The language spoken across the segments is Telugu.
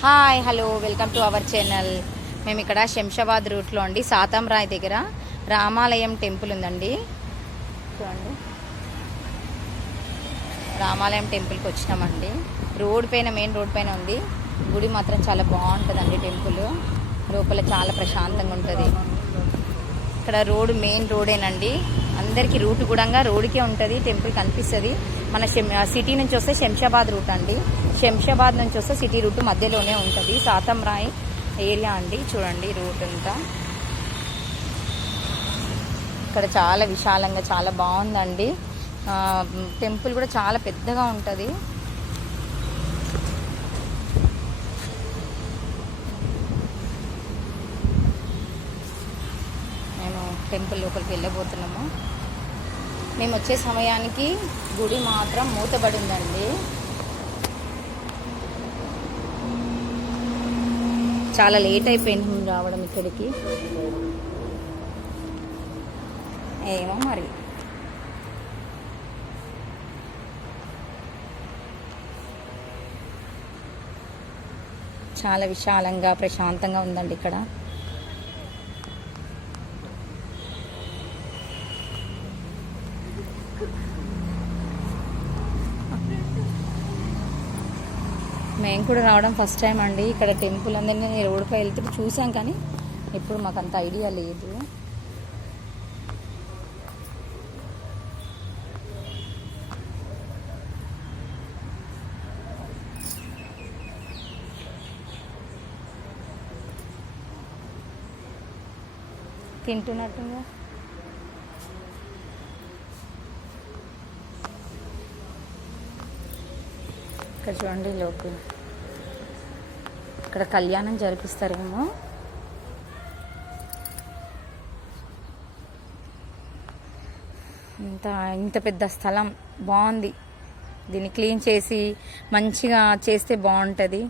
Hi hello welcome to our channel. మేము ఇక్కడ శంషాబాద్ రూట్లో అండి సాతంరాయ్ దగ్గర. రామాలయం టెంపుల్ ఉందండి. చూడండి. రామాలయం టెంపుల్కి వచ్చినామండి. రోడ్ పైన మెయిన్ రోడ్ పైన ఉంది. గుడి మాత్రం చాలా బాగుంటుందండి టెంపుల్. లోపల చాలా ప్రశాంతంగా ఉంటుంది. ఇక్కడ రోడ్ మెయిన్ రోడేనండి. అందరికీ రూట్ కూడా రోడ్కే ఉంటుంది టెంపుల్ కనిపిస్తుంది. మన శం సిటీ నుంచి వస్తే శంషాబాద్ రూట్ అండి. శంషాబాద్ నుంచి వస్తే సిటీ రూట్ మధ్యలోనే ఉంటుంది. సాతంరాయ్ ఏరియా అండి చూడండి రూట్ అంతా. ఇక్కడ చాలా విశాలంగా చాలా బాగుందండి. టెంపుల్ కూడా చాలా పెద్దగా ఉంటుంది మేము టెంపుల్ లోపలికి వెళ్ళబోతున్నాము. మేము వచ్చే సమయానికి గుడి మాత్రం మూతబడి ఉందండి. చాలా లేట్ అయిపోయింది మేము రావడం ఇక్కడికి. ఏమో మరి. చాలా విశాలంగా ప్రశాంతంగా ఉందండి ఇక్కడ. మేము కూడా రావడం ఫస్ట్ టైం అండి. ఇక్కడ టెంపుల్ అందరినీ రోడ్డుపై వెళ్తే చూసాం కానీ ఇప్పుడు మాకు అంత ఐడియా లేదు. తింటున్నట్టుగా? ఇక్కడ చూడండి లోపు ఇక్కడ కళ్యాణం జరిపిస్తారేమో. ఇంత ఇంత పెద్ద స్థలం బాగుంది. దీన్ని క్లీన్ చేసి మంచిగా చేస్తే బాగుంటుంది.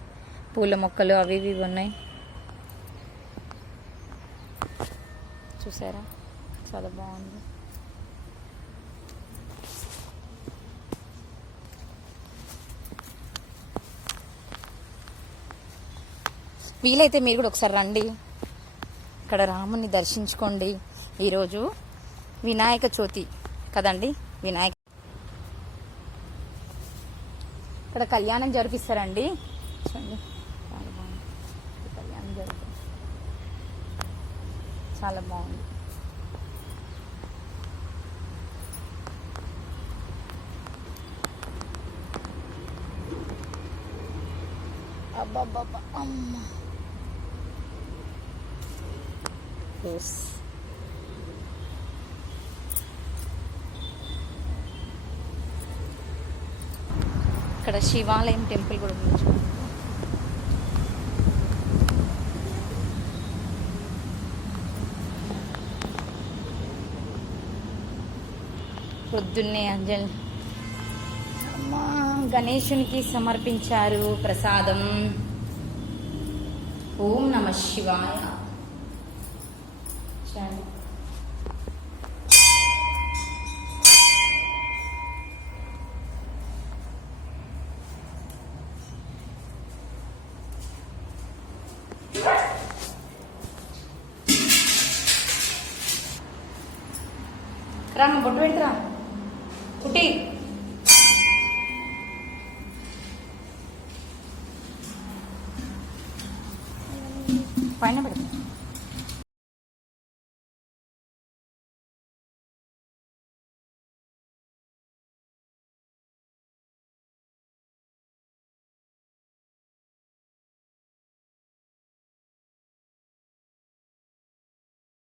పూల మొక్కలు అవి ఇవి ఉన్నాయి. చూసారా? చాలా బాగుంది. వీలైతే మీరు కూడా ఒకసారి రండి. ఇక్కడ రాముని దర్శించుకోండి. ఈరోజు వినాయక చవితి కదండి? వినాయక ఇక్కడ కళ్యాణం జరిపిస్తారండి. చూడండి. చాలా బాగుంది. కళ్యాణం జరిపి చాలా బాగుంది. అబ్బా అమ్మ. ఎస్ ఇక్కడ శివాలయం టెంపుల్ కూడా ఉంది. పొద్దున్నే అంజలి అమ్మా గణేశునికి సమర్పించారు ప్రసాదం. ఓం నమ శివాయ. చూడండి. రామ్మ బొట్టు పెడతారా కుటి పైన పెడతా.